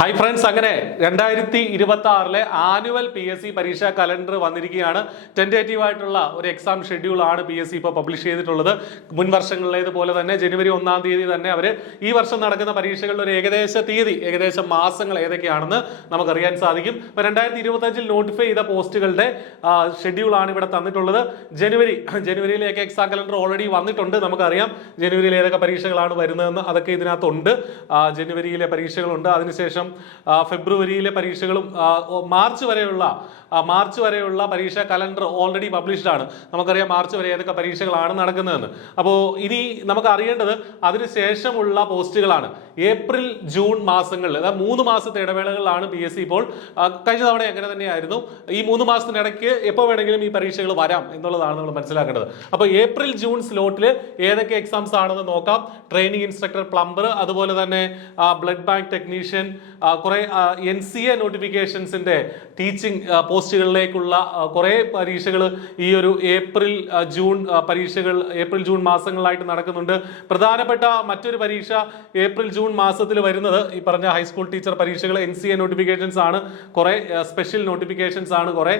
Hi friends, അങ്ങനെ 2026 annual PSC പരീക്ഷാ calendar വന്നിരിക്കുകയാണ്. ടെൻറ്റേറ്റീവ് ആയിട്ടുള്ള ഒരു എക്സാം ഷെഡ്യൂൾ ആണ് PSC ഇപ്പോൾ പബ്ലിഷ് ചെയ്തിട്ടുള്ളത്. മുൻ വർഷങ്ങളിലേതുപോലെ തന്നെ ജനുവരി 1-ാം തീയതി തന്നെ അവർ ഈ വർഷം നടക്കുന്ന പരീക്ഷകളുടെ ഒരു ഏകദേശ മാസങ്ങൾ ഏതൊക്കെയാണെന്ന് നമുക്കറിയാൻ സാധിക്കും. ഇപ്പോൾ 2025 നോട്ടിഫൈ ചെയ്ത പോസ്റ്റുകളുടെ ഷെഡ്യൂളാണ് ഇവിടെ തന്നിട്ടുള്ളത്. ജനുവരിയിലേക്ക് എക്സാം കലണ്ടർ ഓൾറെഡി വന്നിട്ടുണ്ട്. നമുക്കറിയാം ജനുവരിയിൽ ഏതൊക്കെ പരീക്ഷകളാണ് വരുന്നതെന്ന്, അതൊക്കെ ഇതിനകത്തുണ്ട്. ജനുവരിയിലെ പരീക്ഷകളുണ്ട്, അതിനുശേഷം ഫെബ്രുവരിയിലെ പരീക്ഷകളും മാർച്ച് വരെയുള്ള പരീക്ഷാ കലണ്ടർ ഓൾറെഡി പബ്ലിഷ്ഡ് ആണ്. നമുക്കറിയാം മാർച്ച് വരെ ഏതൊക്കെ പരീക്ഷകളാണ് നടക്കുന്നതെന്ന്. അപ്പോൾ ഇനി നമുക്ക് അറിയേണ്ടത് അതിനുശേഷമുള്ള പോസ്റ്റുകളാണ്. ഏപ്രിൽ ജൂൺ മാസങ്ങളിൽ, അതായത് 3 മാസത്തെ ഇടവേളകളിലാണ് PSC ഇപ്പോൾ, കഴിഞ്ഞ തവണ അങ്ങനെ തന്നെയായിരുന്നു, ഈ 3 മാസത്തിനിടയ്ക്ക് എപ്പോൾ വേണമെങ്കിലും ഈ പരീക്ഷകൾ വരാം എന്നുള്ളതാണ് നമ്മൾ മനസ്സിലാക്കേണ്ടത്. അപ്പോൾ ഏപ്രിൽ ജൂൺ സ്ലോട്ടിൽ ഏതൊക്കെ എക്സാംസ് ആണെന്ന് നോക്കാം. ട്രെയിനിങ് ഇൻസ്ട്രക്ടർ, പ്ലംബർ, അതുപോലെ തന്നെ ബ്ലഡ് ബാങ്ക് ടെക്നീഷ്യൻ, കുറെ NCA നോട്ടിഫിക്കേഷൻസിന്റെ ടീച്ചിങ് പോസ്റ്റുകളിലേക്കുള്ള കുറെ പരീക്ഷകൾ ഈ ഒരു ഏപ്രിൽ ജൂൺ മാസങ്ങളിലായിട്ട് നടക്കുന്നുണ്ട്. പ്രധാനപ്പെട്ട മറ്റൊരു പരീക്ഷ ഏപ്രിൽ ജൂൺ മാസത്തിൽ വരുന്നത് ഈ പറഞ്ഞ ഹൈസ്കൂൾ ടീച്ചർ പരീക്ഷകൾ, NCA നോട്ടിഫിക്കേഷൻസ് ആണ്. കുറെ സ്പെഷ്യൽ നോട്ടിഫിക്കേഷൻസ് ആണ്. കുറെ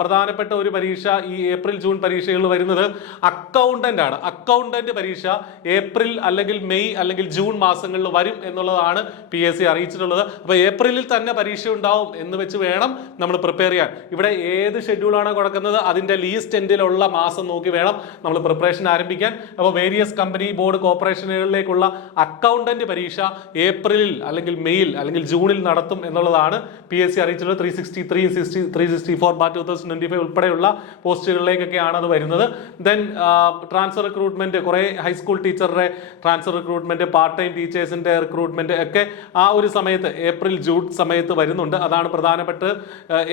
പ്രധാനപ്പെട്ട ഒരു പരീക്ഷ ഈ ഏപ്രിൽ ജൂൺ പരീക്ഷകളിൽ വരുന്നത് അക്കൗണ്ടന്റ് ആണ്. അക്കൗണ്ടന്റ് പരീക്ഷ ഏപ്രിൽ അല്ലെങ്കിൽ മെയ് അല്ലെങ്കിൽ ജൂൺ മാസങ്ങളിൽ വരും എന്നുള്ളതാണ് PSC അറിയിച്ചിട്ടുള്ളത്. അപ്പൊ ഏപ്രിലിൽ തന്നെ പരീക്ഷ ഉണ്ടാവും എന്ന് വെച്ച് വേണം നമ്മൾ പ്രിപ്പയർ ചെയ്യാൻ. ഇവിടെ ഏത് ഷെഡ്യൂളാണ് കൊടുക്കുന്നത് അതിന്റെ ലീസ്റ്റ് എൻഡിലുള്ള മാസം നോക്കി വേണം നമ്മൾ പ്രിപ്പറേഷൻ ആരംഭിക്കാൻ. അപ്പോൾ വേരിയസ് കമ്പനി, ബോർഡ്, കോർപ്പറേഷനുകളിലേക്കുള്ള അക്കൗണ്ടന്റ് പരീക്ഷ ഏപ്രിലിൽ അല്ലെങ്കിൽ മെയ്യിൽ അല്ലെങ്കിൽ ജൂണിൽ നടത്തും എന്നുള്ളതാണ് PSC അറിയിച്ചിട്ടുള്ളത്. 363, 364/2025 ഉൾപ്പെടെയുള്ള പോസ്റ്റുകളിലേക്കൊക്കെയാണ് അത് വരുന്നത്. ദെൻ ട്രാൻസ്ഫർ റിക്രൂട്ട്മെന്റ്, കുറെ ഹൈസ്കൂൾ ടീച്ചറുടെ ട്രാൻസ്ഫർ റിക്രൂട്ട്മെന്റ്, പാർട്ട് ടൈം ടീച്ചേഴ്സിന്റെ റിക്രൂട്ട്മെന്റ് ഒക്കെ ആ ഒരു സമയത്ത് ഏപ്രിൽ ജൂൺ സമയത്ത് വരുന്നുണ്ട്. അതാണ് പ്രധാനപ്പെട്ട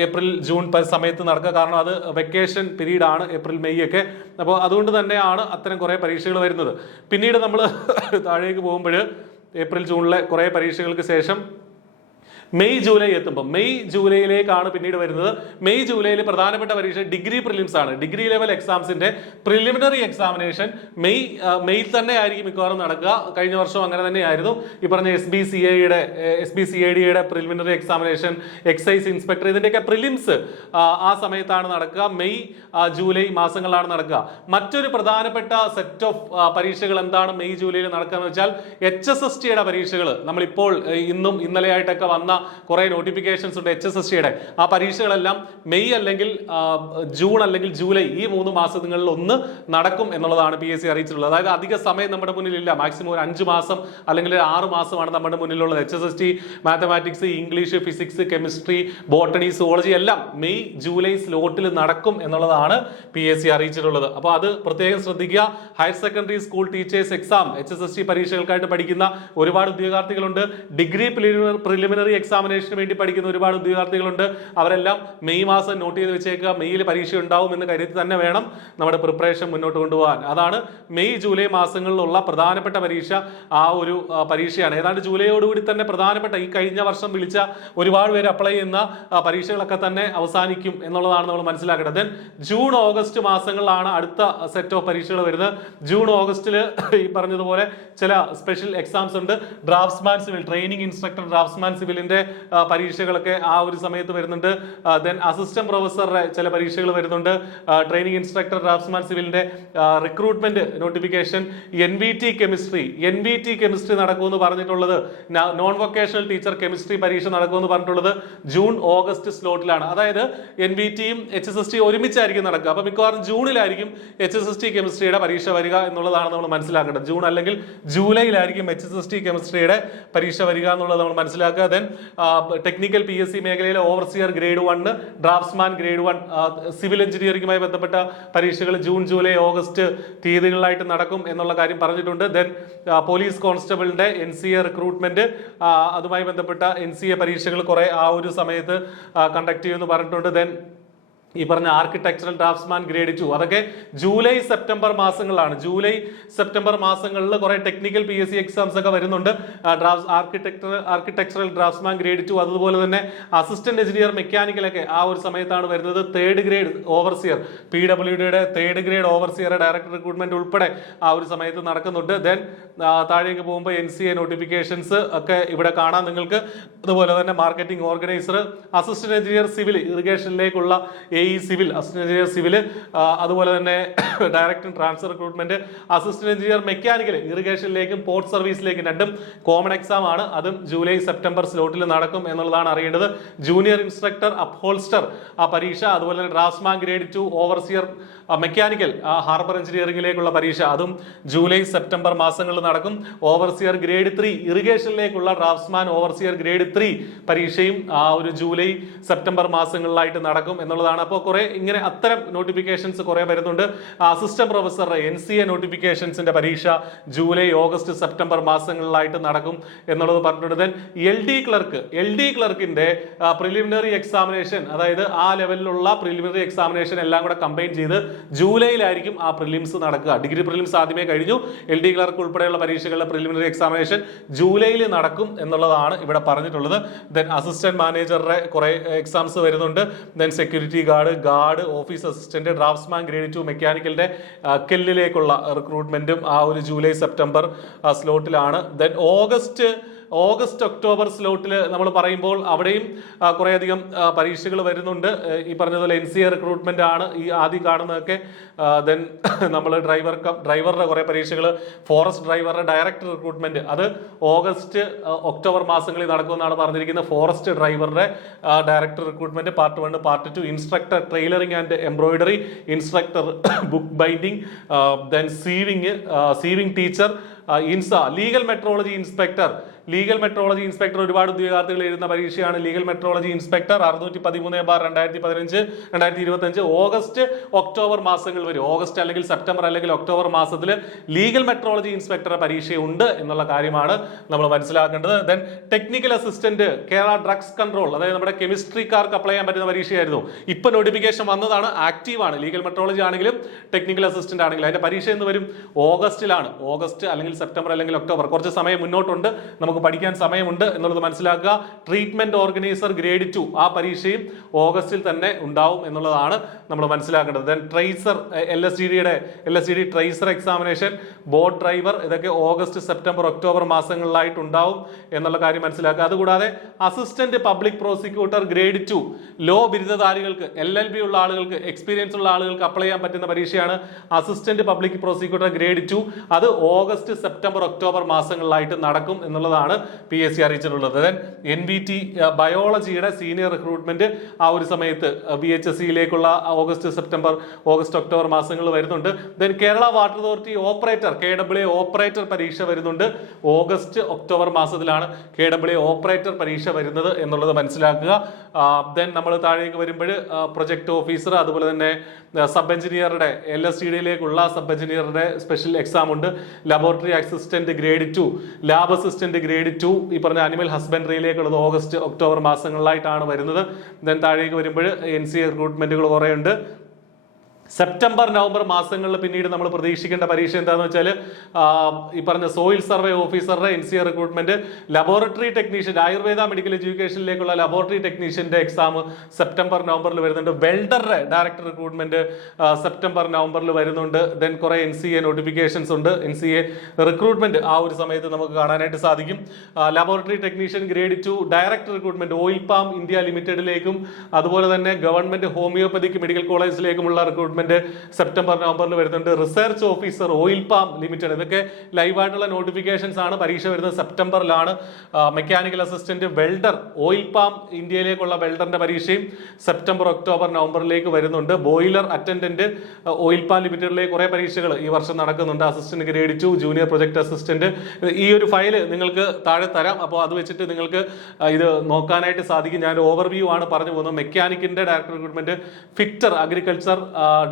ഏപ്രിൽ ജൂൺ സമയത്ത് നടക്കുക. കാരണം അത് വെക്കേഷൻ പീരീഡ് ആണ്, ഏപ്രിൽ മെയ് ഒക്കെ. അപ്പോൾ അതുകൊണ്ട് തന്നെയാണ് അത്തരം കുറെ പരീക്ഷകൾ വരുന്നത്. പിന്നീട് നമ്മൾ താഴേക്ക് പോകുമ്പോൾ ഏപ്രിൽ ജൂണിലെ കുറെ പരീക്ഷകൾക്ക് ശേഷം മെയ് ജൂലൈ എത്തുമ്പോൾ, മെയ് ജൂലൈയിലേക്കാണ് പിന്നീട് വരുന്നത്. മെയ് ജൂലൈയിൽ പ്രധാനപ്പെട്ട പരീക്ഷ ഡിഗ്രി പ്രിലിംസ് ആണ്. ഡിഗ്രി ലെവൽ എക്സാംസിന്റെ പ്രിലിമിനറി എക്സാമിനേഷൻ മെയ്യിൽ തന്നെ ആയിരിക്കും മിക്കവാറും നടക്കുക. കഴിഞ്ഞ വർഷം അങ്ങനെ തന്നെയായിരുന്നു. ഈ പറഞ്ഞ SBCIDയുടെ പ്രിലിമിനറി എക്സാമിനേഷൻ, എക്സൈസ് ഇൻസ്പെക്ടർ, ഇതിന്റെയൊക്കെ പ്രിലിംസ് ആ സമയത്താണ് നടക്കുക. മെയ് ജൂലൈ മാസങ്ങളിലാണ് നടക്കുക. മറ്റൊരു പ്രധാനപ്പെട്ട സെറ്റ് ഓഫ് പരീക്ഷകൾ എന്താണ് മെയ് ജൂലൈയിൽ നടക്കുക എന്ന് വെച്ചാൽ HSSTയുടെ പരീക്ഷകൾ. നമ്മളിപ്പോൾ ഇന്നും ഇന്നലെയായിട്ടൊക്കെ വന്ന കുറെ നോട്ടിഫിക്കേഷൻസ് ഉണ്ട് HSSTയുടെ. ആ പരീക്ഷകളെല്ലാം മെയ് അല്ലെങ്കിൽ ജൂൺ അല്ലെങ്കിൽ ജൂലൈ, ഈ 3 മാസങ്ങളിൽ ഒന്ന് നടക്കും എന്നുള്ളതാണ് PSC അറിയിച്ചിട്ടുള്ളത്. അതായത് അധിക സമയം നമ്മുടെ മുന്നിലില്ല. മാക്സിമം ഒരു 5 മാസം അല്ലെങ്കിൽ 6 മാസമാണ് നമ്മുടെ മുന്നിലുള്ളത്. HSST, mathematics, English, physics, chemistry, botany, zoology എല്ലാം മെയ് ജൂലൈ സ്ലോട്ടിൽ നടക്കും എന്നുള്ളതാണ് PSC അറിയിച്ചിട്ടുള്ളത്. അപ്പോൾ അത് പ്രത്യേകം ശ്രദ്ധിക്കുക. Higher secondary school teachers exam, HSST പരീക്ഷകൾക്കായിട്ട് പഠിക്കുന്ന ഒരുപാട് ഉദ്യോഗാർത്ഥികളുണ്ട്. ഡിഗ്രി പ്രിലിമിനറി എക്സാമിനേഷന് വേണ്ടി പഠിക്കുന്ന ഒരുപാട് ഉദ്യോഗാർത്ഥികളുണ്ട്. അവരെല്ലാം മെയ് മാസം നോട്ട് ചെയ്ത് വെച്ചേക്കുക. മെയ്യിൽ പരീക്ഷ ഉണ്ടാവും എന്ന് കരുതി തന്നെ വേണം നമ്മുടെ പ്രിപ്പറേഷൻ മുന്നോട്ട് കൊണ്ടുപോകാൻ. അതാണ് മെയ് ജൂലൈ മാസങ്ങളിലുള്ള പ്രധാനപ്പെട്ട പരീക്ഷ. ആ ഒരു പരീക്ഷയാണ് ഏതാണ്ട് ജൂലൈയോടുകൂടി തന്നെ പ്രധാനപ്പെട്ട ഈ കഴിഞ്ഞ വർഷം വിളിച്ച ഒരുപാട് പേര് അപ്ലൈ ചെയ്യുന്ന പരീക്ഷകളൊക്കെ തന്നെ അവസാനിക്കും എന്നുള്ളതാണ് നമ്മൾ മനസ്സിലാക്കേണ്ടത്. ദെൻ ജൂൺ ഓഗസ്റ്റ് മാസങ്ങളിലാണ് അടുത്ത സെറ്റ് ഓഫ് പരീക്ഷകൾ വരുന്നത്. ജൂൺ ഓഗസ്റ്റിൽ ഈ പറഞ്ഞതുപോലെ ചില സ്പെഷ്യൽ എക്സാംസ് ഉണ്ട്. Draftsman civil, training instructor draftsman സിവിലിന്റെ പരീക്ഷകളൊക്കെ ആ ഒരു സമയത്ത് വരുന്നുണ്ട്. ദെൻ അസിസ്റ്റന്റ് പ്രൊഫസറുടെ ചില പരീക്ഷകൾ വരുന്നുണ്ട്. ട്രെയിനിങ് ഇൻസ്ട്രക്ടർ ഡ്രാഫ്റ്റ്സ്മാൻ സിവിലിന്റെ റിക്രൂട്ട്മെന്റ് നോട്ടിഫിക്കേഷൻ. NVT കെമിസ്ട്രി നടക്കുമെന്ന് പറഞ്ഞിട്ടുള്ളത്, നോൺ വൊക്കേഷണൽ ടീച്ചർ കെമിസ്ട്രി പരീക്ഷ നടക്കുമെന്ന് പറഞ്ഞിട്ടുള്ളത് ജൂൺ ഓഗസ്റ്റ് സ്ലോട്ടിലാണ്. അതായത് NVTയും HSST ഒരുമിച്ചായിരിക്കും നടക്കുക. അപ്പൊ മിക്കവാറും ജൂണിലായിരിക്കും HSST കെമിസ്ട്രിയുടെ പരീക്ഷ വരിക എന്നുള്ളതാണ് നമ്മൾ മനസ്സിലാക്കേണ്ടത്. ജൂൺ അല്ലെങ്കിൽ ജൂലൈയിലായിരിക്കും HSST കെമിസ്ട്രിയുടെ പരീക്ഷ വരിക എന്നുള്ളത് നമ്മൾ മനസ്സിലാക്കുക. ദെൻ ടെക്നിക്കൽ PSC മേഖലയിലെ overseer grade 1, draftsman grade 1, civil എഞ്ചിനീയറിംഗുമായി ബന്ധപ്പെട്ട പരീക്ഷകൾ ജൂൺ ജൂലൈ ഓഗസ്റ്റ് തീയതികളിലായിട്ട് നടക്കും എന്നുള്ള കാര്യം പറഞ്ഞിട്ടുണ്ട്. ദെൻ പോലീസ് കോൺസ്റ്റബിളിന്റെ NCA റിക്രൂട്ട്മെന്റ്, അതുമായി ബന്ധപ്പെട്ട NCA പരീക്ഷകൾ കുറെ ആ ഒരു സമയത്ത് കണ്ടക്ട് ചെയ്യുമെന്ന് പറഞ്ഞിട്ടുണ്ട്. ദെൻ ഈ പറഞ്ഞ ആർക്കിടെക്ചറൽ ഡ്രാഫ്റ്റ്സ്മാൻ ഗ്രേഡ് 2 അതൊക്കെ ജൂലൈ സെപ്റ്റംബർ മാസങ്ങളാണ്. ജൂലൈ സെപ്റ്റംബർ മാസങ്ങളിൽ കുറെ ടെക്നിക്കൽ PSC എക്സാംസ് ഒക്കെ വരുന്നുണ്ട്. ആർക്കിടെക്ചറൽ ഡ്രാഫ്റ്റ്സ്മാൻ ഗ്രേഡ് 2 അതുപോലെ തന്നെ അസിസ്റ്റന്റ് എഞ്ചിനീയർ മെക്കാനിക്കലൊക്കെ ആ ഒരു സമയത്താണ് വരുന്നത്. തേർഡ് ഗ്രേഡ് ഓവർസിയർ PWDയുടെ third grade overseer director recruitment ഉൾപ്പെടെ ആ ഒരു സമയത്ത് നടക്കുന്നുണ്ട്. ദെൻ താഴേക്ക് പോകുമ്പോൾ NCA നോട്ടിഫിക്കേഷൻസ് ഒക്കെ ഇവിടെ കാണാം നിങ്ങൾക്ക്. അതുപോലെ തന്നെ marketing organiser, assistant engineer civil ഇറിഗേഷനിലേക്കുള്ള സിവിൽ, അസിസ്റ്റന്റ് എഞ്ചിനീയർ സിവിൽ, അതുപോലെ തന്നെ director transfer recruitment, assistant engineer mechanical ഇറിഗേഷനിലേക്കും പോർട്ട് സർവീസിലേക്കും രണ്ടും കോമൺ എക്സാം ആണ്. അതും ജൂലൈ സെപ്റ്റംബർ സ്ലോട്ടിൽ നടക്കും എന്നുള്ളതാണ് അറിയേണ്ടത്. ജൂനിയർ ഇൻസ്ട്രക്ടർ അപ്ഹോൾസ്റ്റർ ആ പരീക്ഷ, അതുപോലെ തന്നെ draftsman grade 2 overseer mechanical harbour എഞ്ചിനീയറിംഗിലേക്കുള്ള പരീക്ഷ അതും ജൂലൈ സെപ്റ്റംബർ മാസങ്ങളിൽ നടക്കും. ഓവർസിയർ ഗ്രേഡ് 3 ഇറിഗേഷനിലേക്കുള്ള ഡ്രാഫ്റ്റ്സ്മാൻ ഓവർസിയർ ഗ്രേഡ് 3 പരീക്ഷയും ആ ഒരു ജൂലൈ സെപ്റ്റംബർ മാസങ്ങളിലായിട്ട് നടക്കും എന്നുള്ളതാണ്. അപ്പോൾ കുറെ ഇങ്ങനെ അത്തരം നോട്ടിഫിക്കേഷൻസ് കുറെ വരുന്നുണ്ട്. അസിസ്റ്റന്റ് പ്രൊഫസറുടെ NCA നോട്ടിഫിക്കേഷൻസിന്റെ പരീക്ഷ ജൂലൈ ഓഗസ്റ്റ് സെപ്റ്റംബർ മാസങ്ങളിലായിട്ട് നടക്കും എന്നുള്ളത് പറഞ്ഞിട്ടുണ്ട്. ദെൻ LD ക്ലർക്കിന്റെ പ്രിലിമിനറി എക്സാമിനേഷൻ, അതായത് ആ ലെവലിലുള്ള പ്രിലിമിനറി എക്സാമിനേഷൻ എല്ലാം കൂടെ കമ്പൈൻ ചെയ്ത് ജൂലൈയിലായിരിക്കും ആ പ്രിലിംസ് നടക്കുക. ഡിഗ്രി പ്രിലിംസ് ആദ്യമേ കഴിഞ്ഞു. LD ക്ലർക്ക് ഉൾപ്പെടെയുള്ള പരീക്ഷകളുടെ പ്രിലിമിനറി എക്സാമിനേഷൻ ജൂലൈയിൽ നടക്കും എന്നുള്ളതാണ് ഇവിടെ പറഞ്ഞിട്ടുള്ളത്. ദെൻ അസിസ്റ്റന്റ് മാനേജറുടെ കുറെ എക്സാംസ് വരുന്നുണ്ട്. Then security guard, office assistant, draftsman grade 2 മെക്കാനിക്കലിന്റെ കെല്ലിലേക്കുള്ള റിക്രൂട്ട്മെന്റും ആ ഒരു ജൂലൈ സെപ്റ്റംബർ സ്ലോട്ടിലാണ്. ദെൻ ഓഗസ്റ്റ് ഒക്ടോബർ സ്ലോട്ടിൽ നമ്മൾ പറയുമ്പോൾ അവിടെയും കുറേയധികം പരീക്ഷകൾ വരുന്നുണ്ട്. ഈ പറഞ്ഞതുപോലെ NCA റിക്രൂട്ട്മെന്റ് ആണ് ഈ ആദ്യം കാണുന്നതൊക്കെ. ദെൻ നമ്മൾ ഡ്രൈവറുടെ കുറെ പരീക്ഷകൾ, ഫോറസ്റ്റ് ഡ്രൈവറുടെ ഡയറക്ടർ റിക്രൂട്ട്മെന്റ് അത് ഓഗസ്റ്റ് ഒക്ടോബർ മാസങ്ങളിൽ നടക്കുമെന്നാണ് പറഞ്ഞിരിക്കുന്നത്. ഫോറസ്റ്റ് ഡ്രൈവറുടെ director recruitment part 1, part 2, instructor tailoring and embroidery, instructor book binding, then sewing teacher, legal metrology inspector ഒരുപാട് ഉദ്യോഗാർത്ഥികൾ എഴുതുന്ന പരീക്ഷയാണ്. Legal metrology inspector 613/2015-2025 August October മാസങ്ങൾ വരും. ഓഗസ്റ്റ് അല്ലെങ്കിൽ സെപ്റ്റംബർ അല്ലെങ്കിൽ ഒക്ടോബർ മാസത്തിൽ ലീഗൽ മെട്രോളജി ഇൻസ്പെക്ടർ പരീക്ഷയുണ്ട് എന്നുള്ള കാര്യമാണ് നമ്മൾ മനസ്സിലാക്കേണ്ടത്. Then technical assistant Kerala drugs control, അതായത് നമ്മുടെ കെമിസ്ട്രിക്കാർക്ക് അപ്ലൈ ചെയ്യാൻ പറ്റുന്ന പരീക്ഷയായിരുന്നു. ഇപ്പൊ നോട്ടിഫിക്കേഷൻ വന്നതാണ്, ആക്റ്റീവാണ്. ലീഗൽ മെട്രോളജി ആണെങ്കിലും ടെക്നിക്കൽ അസിസ്റ്റന്റ് ആണെങ്കിലും അതിന്റെ പരീക്ഷ എന്ന് വരും ഓഗസ്റ്റിലാണ്. ഓഗസ്റ്റ് അല്ലെങ്കിൽ സെപ്റ്റംബർ അല്ലെങ്കിൽ ഒക്ടോബർ, കുറച്ച് സമയം മുന്നോട്ടുണ്ട്, നമുക്ക് പഠിക്കാൻ സമയമുണ്ട് എന്നുള്ളത് മനസ്സിലാക്കുക. ട്രീറ്റ്മെന്റ് ഓർഗനൈസർ ഗ്രേഡ് 2 ആ പരീക്ഷയും ഓഗസ്റ്റിൽ തന്നെ ഉണ്ടാവും എന്നുള്ളതാണ് നമ്മൾ മനസ്സിലാക്കേണ്ടത്. Then tracer LSTD tracer examination, boat driver, ഇതൊക്കെ ഓഗസ്റ്റ് സെപ്റ്റംബർ ഒക്ടോബർ മാസങ്ങളിലായിട്ട് ഉണ്ടാവും എന്നുള്ള കാര്യം മനസ്സിലാക്കുക. അതുകൂടാതെ assistant public prosecutor grade 2 law ബിരുദധാരികൾക്ക്, LLB ഉള്ള ആളുകൾക്ക്, എക്സ്പീരിയൻസ് ഉള്ള ആളുകൾക്ക് അപ്ലൈ ചെയ്യാൻ പറ്റുന്ന പരീക്ഷയാണ് അസിസ്റ്റന്റ് പബ്ലിക് പ്രോസിക്യൂട്ടർ ഗ്രേഡ് 2. അത് ഓഗസ്റ്റ് സെപ്റ്റംബർ ഒക്ടോബർ മാസങ്ങളിലായിട്ട് നടക്കും എന്നുള്ളതാണ് PSC അറിയിച്ചിട്ടുള്ളത്. ദെൻ NBT ബയോളജിയുടെ സീനിയർ റിക്രൂട്ട്മെന്റ് ആ ഒരു സമയത്ത് BHSCയിലേക്കുള്ള ഓഗസ്റ്റ് ഒക്ടോബർ മാസങ്ങളിൽ വരുന്നുണ്ട്. Then Kerala water authority operator KWA operator പരീക്ഷ വരുന്നുണ്ട്. ഓഗസ്റ്റ് ഒക്ടോബർ മാസത്തിലാണ് KWA ഓപ്പറേറ്റർ പരീക്ഷ വരുന്നത് എന്നുള്ളത് മനസ്സിലാക്കുക. ദെൻ നമ്മൾ താഴേക്ക് വരുമ്പോൾ പ്രൊജക്ട് ഓഫീസർ, അതുപോലെ തന്നെ സബ് എഞ്ചിനീയറുടെ LSTDയിലേക്കുള്ള സബ് എഞ്ചിനീയറുടെ സ്പെഷ്യൽ എക്സാം ഉണ്ട്. Laboratory assistant grade 2, lab assistant grade 2, ഈ പറഞ്ഞ അനിമൽ ഹസ്ബൻഡറിയിലേക്കുള്ളത് ഓഗസ്റ്റ് ഒക്ടോബർ മാസങ്ങളിലായിട്ടാണ് വരുന്നത്. ദെൻ താഴേക്ക് വരുമ്പോൾ NCA റിക്രൂട്ട്മെന്റുകൾ കുറേ ഉണ്ട്. സെപ്റ്റംബർ നവംബർ മാസങ്ങളിൽ പിന്നീട് നമ്മൾ പ്രതീക്ഷിക്കേണ്ട പരീക്ഷ എന്താണെന്ന് വെച്ചാൽ ഈ പറഞ്ഞ സോയിൽ സർവേ ഓഫീസറുടെ NCA recruitment, laboratory technician, Ayurveda medical എഡ്യൂക്കേഷനിലേക്കുള്ള ലബോറട്ടറി ടെക്നീഷ്യന്റെ എക്സാം സെപ്റ്റംബർ നവംബറിൽ വരുന്നുണ്ട്. വെൽഡറുടെ ഡയറക്ടർ റിക്രൂട്ട്മെന്റ് സെപ്റ്റംബർ നവംബറിൽ വരുന്നുണ്ട്. ദെൻ കുറെ NCA നോട്ടിഫിക്കേഷൻസ് ഉണ്ട്. NCA റിക്രൂട്ട്മെന്റ് ആ ഒരു സമയത്ത് നമുക്ക് കാണാനായിട്ട് സാധിക്കും. Laboratory technician grade 2 director recruitment oil palm India ലിമിറ്റഡിലേക്കും അതുപോലെ തന്നെ ഗവൺമെന്റ് ഹോമിയോപ്പതിക് മെഡിക്കൽ കോളേജിലേക്കുമുള്ള റിക്രൂട്ട്മെന്റ് സെപ്റ്റംബർ നവംബറിൽ വരുന്നുണ്ട്. Research officer oil palm limited, ഇതൊക്കെ ലൈവായിട്ടുള്ള നോട്ടിഫിക്കേഷൻസ് ആണ്. പരീക്ഷ വരുന്നത് സെപ്റ്റംബറിലാണ്. Mechanical assistant welder oil palm ഇന്ത്യയിലേക്കുള്ള വെൽഡറിന്റെ പരീക്ഷയും സെപ്റ്റംബർ ഒക്ടോബർ നവംബറിലേക്ക് വരുന്നുണ്ട്. ബോയിലർ അറ്റൻഡന്റ് ഓയിൽ പാം ലിമിറ്റഡിലേക്ക് കുറെ പരീക്ഷകൾ ഈ വർഷം നടക്കുന്നുണ്ട്. Assistant grade 2, junior project assistant. ഈ ഒരു ഫയല് നിങ്ങൾക്ക് താഴെ തരാം. അപ്പോൾ അത് വെച്ചിട്ട് നിങ്ങൾക്ക് ഇത് നോക്കാനായിട്ട് സാധിക്കും. ഞാൻ ഓവർവ്യൂ ആണ് പറഞ്ഞു പോകുന്നത്. മെക്കാനിക്കിന്റെ director recruitment, fitter agriculture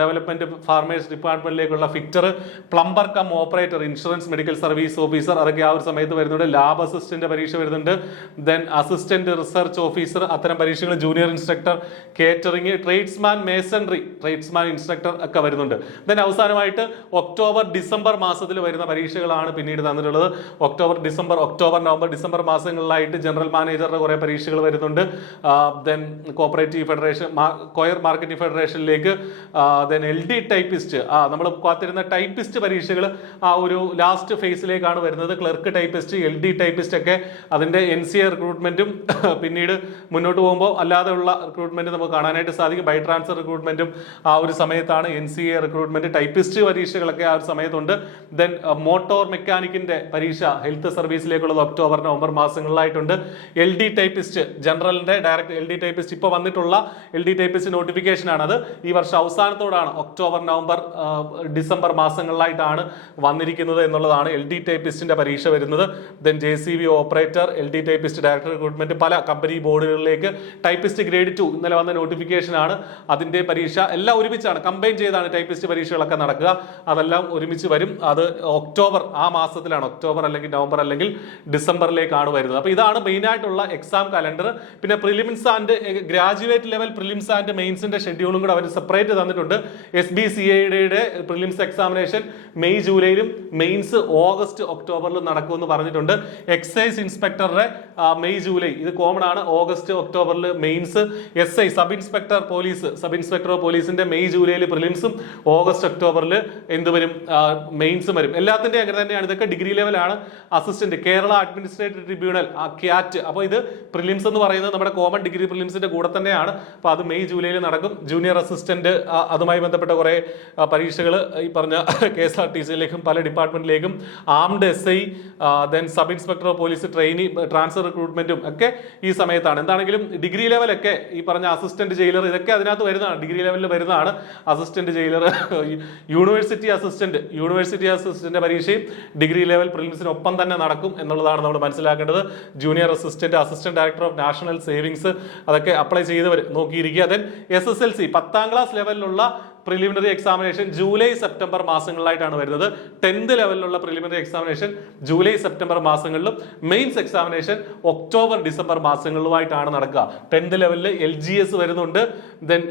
development farmers ഡിപ്പാർട്ട്മെന്റിലേക്കുള്ള fitter, plumber cum operator, insurance medical service officer, അതൊക്കെ ആ ഒരു സമയത്ത് വരുന്നുണ്ട്. ലാബ് അസിസ്റ്റന്റ് പരീക്ഷ വരുന്നുണ്ട്. ദെൻ അസിസ്റ്റന്റ് റിസർച്ച് ഓഫീസർ, അത്തരം പരീക്ഷകൾ, junior instructor, catering, tradesman masonry, tradesman instructor ഒക്കെ വരുന്നുണ്ട്. ദെൻ അവസാനമായിട്ട് ഒക്ടോബർ ഡിസംബർ മാസത്തിൽ വരുന്ന പരീക്ഷകളാണ് പിന്നീട് തന്നിട്ടുള്ളത്. ഒക്ടോബർ നവംബർ ഡിസംബർ മാസങ്ങളിലായിട്ട് ജനറൽ മാനേജറുടെ കുറെ പരീക്ഷകൾ വരുന്നുണ്ട്. Then cooperative federation, coir marketing ഫെഡറേഷനിലേക്ക്, ദെൻ LD ടൈപ്പിസ്റ്റ്, നമ്മൾ കാത്തിരുന്ന ടൈപ്പിസ്റ്റ് പരീക്ഷകൾ ആ ഒരു ലാസ്റ്റ് ഫേസിലേക്കാണ് വരുന്നത്. ക്ലർക്ക് ടൈപ്പിസ്റ്റ്, LD ടൈപ്പിസ്റ്റ് ഒക്കെ അതിന്റെ NCA റിക്രൂട്ട്മെന്റും പിന്നീട് മുന്നോട്ട് പോകുമ്പോൾ അല്ലാതെയുള്ള റിക്രൂട്ട്മെന്റ് നമുക്ക് കാണാനായിട്ട് സാധിക്കും. ബൈ ട്രാൻസ്ഫർ റിക്രൂട്ട്മെന്റും ആ ഒരു സമയത്താണ്. NCA റിക്രൂട്ട്മെന്റ്, ടൈപ്പിസ്റ്റ് പരീക്ഷകളൊക്കെ ആ ഒരു സമയത്തുണ്ട്. ദെൻ മോട്ടോർ മെക്കാനിക്കിന്റെ പരീക്ഷ ഹെൽത്ത് സർവീസിലേക്കുള്ളത് ഒക്ടോബർ നവംബർ മാസങ്ങളിലായിട്ടുണ്ട്. LD ടൈപ്പിസ്റ്റ്, ജനറലിന്റെ ഡയറക്റ്റ് LD ടൈപ്പിസ്റ്റ് ഇപ്പോൾ വന്നിട്ടുള്ള LD ടൈപ്പിസ്റ്റ് നോട്ടിഫിക്കേഷൻ ആണ്. അത് ഈ വർഷം അവസാനത്തോടാണ്, ഒക്ടോബർ നവംബർ ഡിസംബർ മാസങ്ങളിലായിട്ടാണ് വന്നിരിക്കുന്നത് എന്നുള്ളതാണ്. LD ടൈപ്പിസ്റ്റിന്റെ പരീക്ഷ വരുന്നത്. Then JCB operator, LD typist director recruitment, പല കമ്പനി ബോർഡുകളിലേക്ക് ടൈപ്പിസ്റ്റ് ഗ്രേഡ് 2 ഇന്നലെ വന്ന നോട്ടിഫിക്കേഷൻ ആണ്. അതിന്റെ പരീക്ഷ എല്ലാം ഒരുമിച്ചാണ്, കമ്പൈൻ ചെയ്താണ് ടൈപ്പിസ്റ്റ് പരീക്ഷകളൊക്കെ നടക്കുക. അതെല്ലാം ഒരുമിച്ച് വരും. അത് ഒക്ടോബർ ആ മാസത്തിലാണ്, ഒക്ടോബർ അല്ലെങ്കിൽ നവംബർ അല്ലെങ്കിൽ ഡിസംബറിലേക്കാണ് വരുന്നത്. അപ്പോൾ ഇതാണ് മെയിൻ ആയിട്ടുള്ള എക്സാം കലണ്ടർ. പിന്നെ prelims and graduate level prelims and മെയിൻസിന്റെ ഷെഡ്യൂളും കൂടെ അവർ സെപ്പറേറ്റ് തന്നിട്ടുണ്ട്. SBCIയുടെ പ്രിലിംസ് എക്സാമിനേഷൻ മെയ് ജൂലൈയിലും മെയിൻസ് ഓഗസ്റ്റ് ഒക്ടോബറിലും നടക്കുമെന്ന് പറഞ്ഞിട്ടുണ്ട്. എക്സൈസ് ഇൻസ്പെക്ടറുടെ മെയ് ജൂലൈ ഇത് കോമൺ ആണ്. ഓഗസ്റ്റ് ഒക്ടോബറിൽ mains. SI sub inspector of പോലീസിന്റെ മെയ് ജൂലൈയിൽ പ്രിലിംസും ഓഗസ്റ്റ് ഒക്ടോബറിൽ എന്ത് വരും, മെയിൻസും വരും. എല്ലാത്തിന്റെയും അങ്ങനെ തന്നെയാണ്. ഇതൊക്കെ ഡിഗ്രി ലെവലാണ്. Assistant Kerala administrative tribunal CAT. അപ്പോൾ ഇത് പ്രിലിംസ് എന്ന് പറയുന്നത് നമ്മുടെ കോമൺ ഡിഗ്രി പ്രിലിംസിന്റെ കൂടെ തന്നെയാണ്. അപ്പോൾ അത് മെയ് ജൂലൈയിൽ നടക്കും. ജൂനിയർ അസിസ്റ്റന്റ്, അതുമായി ബന്ധപ്പെട്ട കുറെ പരീക്ഷകൾ ഈ പറഞ്ഞ KSRTCയിലേക്കും പല ഡിപ്പാർട്ട്മെന്റിലേക്കും, armed SI, then sub inspector of police trainee, transfer റിക്രൂട്ട്മെന്റും ഒക്കെ ഈ സമയത്താണ്. എന്താണെങ്കിലും ഡിഗ്രി ലെവലൊക്കെ ഈ പറഞ്ഞ അസിസ്റ്റന്റ് ജയിലർ ഇതൊക്കെ അതിനകത്ത് വരുന്നതാണ്, ഡിഗ്രി ലെവലിൽ വരുന്നതാണ്. അസിസ്റ്റന്റ് ജയിലർ, യൂണിവേഴ്സിറ്റി അസിസ്റ്റന്റ് പരീക്ഷയും ഡിഗ്രി ലെവൽ പ്രിലിംസിനൊപ്പം തന്നെ നടക്കും എന്നുള്ളതാണ് നമ്മൾ മനസ്സിലാക്കേണ്ടത്. Junior assistant director of national savings, അതൊക്കെ അപ്ലൈ ചെയ്തവർ നോക്കിയിരിക്കുക. ദെൻ SSLC 10ാം ക്ലാസ് ലെവലിലുള്ള പ്രിലിമിനറി എക്സാമിനേഷൻ ജൂലൈ സെപ്റ്റംബർ മാസങ്ങളിലായിട്ടാണ് വരുന്നത്. 10th ലെവലിലുള്ള പ്രിലിമിനറി എക്സാമിനേഷൻ ജൂലൈ സെപ്റ്റംബർ മാസങ്ങളിലും മെയിൻസ് എക്സാമിനേഷൻ ഒക്ടോബർ ഡിസംബർ മാസങ്ങളിലുമായിട്ടാണ് നടക്കുക. 10th ലെവലിൽ LGS വരുന്നുണ്ട്. ദെൻ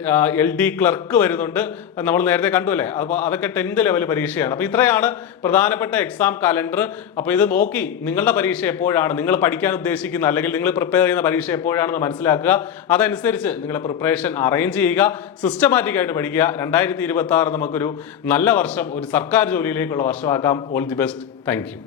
LD ക്ലർക്ക് വരുന്നുണ്ട്. നമ്മൾ നേരത്തെ കണ്ടു അല്ലേ, അപ്പോൾ അതൊക്കെ 10th ലെവൽ പരീക്ഷയാണ്. അപ്പോൾ ഇത്രയാണ് പ്രധാനപ്പെട്ട എക്സാം കാലണ്ടർ. അപ്പോൾ ഇത് നോക്കി നിങ്ങളുടെ പരീക്ഷ എപ്പോഴാണ്, നിങ്ങൾ പഠിക്കാൻ ഉദ്ദേശിക്കുന്ന അല്ലെങ്കിൽ നിങ്ങൾ പ്രിപ്പയർ ചെയ്യുന്ന പരീക്ഷ എപ്പോഴാണെന്ന് മനസ്സിലാക്കുക. അതനുസരിച്ച് നിങ്ങളുടെ പ്രിപ്പറേഷൻ അറേഞ്ച് ചെയ്യുക, സിസ്റ്റമാറ്റിക് ആയിട്ട് പഠിക്കുക. 2026 നമുക്കൊരു നല്ല വർഷം, ഒരു സർക്കാർ ജോലിയിലേക്കുള്ള വർഷമാക്കാം. All the best. Thank U.